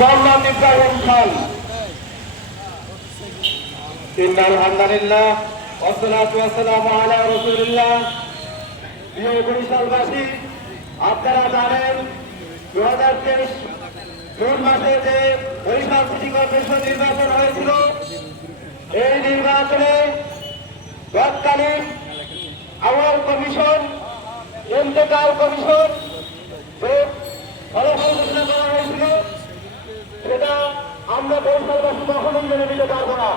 মোহাম্মদ ইব্রাহিম খান। আলহামদুলিল্লাহ ওয়াসসালাতু ওয়াসসালামু আলা রাসূলিল্লাহ। প্রিয় বরিশালবাসী, আপনারা জানেন 2023 জুন মাসে যে বরিশাল সিটি কর্পোরেশন নির্বাচন হয়েছিল, এই নির্বাচনে তৎকালীন আওয়াল কমিশন, ইন্তেকাল কমিশন যে ফলাফল ঘোষণা করা হয়েছিল, সেটা আমরা বরিশালবাসী কখনোই মেনে নিতে পারবো না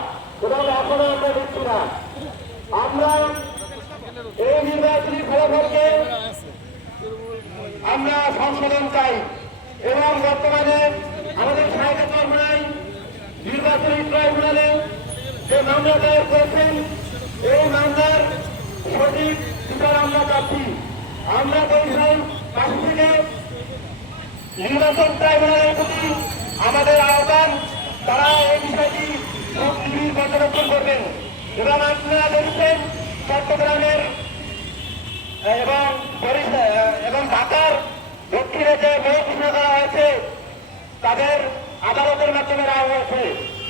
এবং এখনো আমরা দিচ্ছি না। আমরা এই নির্বাচনী ফলাফলকে আমরা সংশোধন চাই এবং বর্তমানে আমাদের সহায়তা ট্রাইব্যুনাল নির্বাচনী ট্রাইব্যুনালে যে মামলা দায়ের করেছেন, এই মামলার সঠিক বিচার আমরা চাচ্ছি। আমরা বরিশাল বাসী থেকে নির্বাচন ট্রাইব্যুনালের প্রতি আমাদের আহ্বান, তারা এই বিষয়টি খুব নিবিড় পর্যবেক্ষণ করবেন এবং আপনারা দেখছেন চট্টগ্রামের এবং ঢাকার দক্ষিণে যে মেয়ে ঘোষণা করা হয়েছে, তাদের আদালতের মাধ্যমে রায় হয়েছে।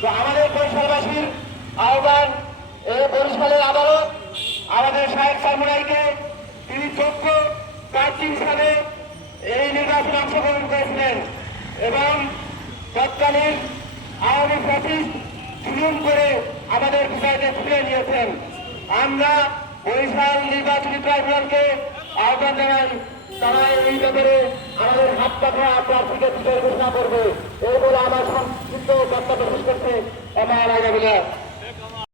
তো আমাদের বরিশালবাসীর আহ্বান, এই বরিশালের আদালত আমাদের শাহেদ সামুরাইকে, তিনি যোগ্য প্রার্থী হিসাবে এই নির্বাচনে অংশগ্রহণ করেছিলেন এবং তৎকালীন আওয়ামী ফ্যাসিস্ট জুলুম করে আমাদের বিষয়কে ফিরিয়ে নিয়েছেন। আমরা বরিশাল নির্বাচনী ট্রাইব্যুনালকে আহ্বান জানাই, তারা এই ব্যাপারে আমাদের হাত পাখা প্রার্থীকে বিচার ঘোষণা করবে, এই বলে আমার সংক্ষিপ্ত বক্তব্য শেষ করছে আমার আগে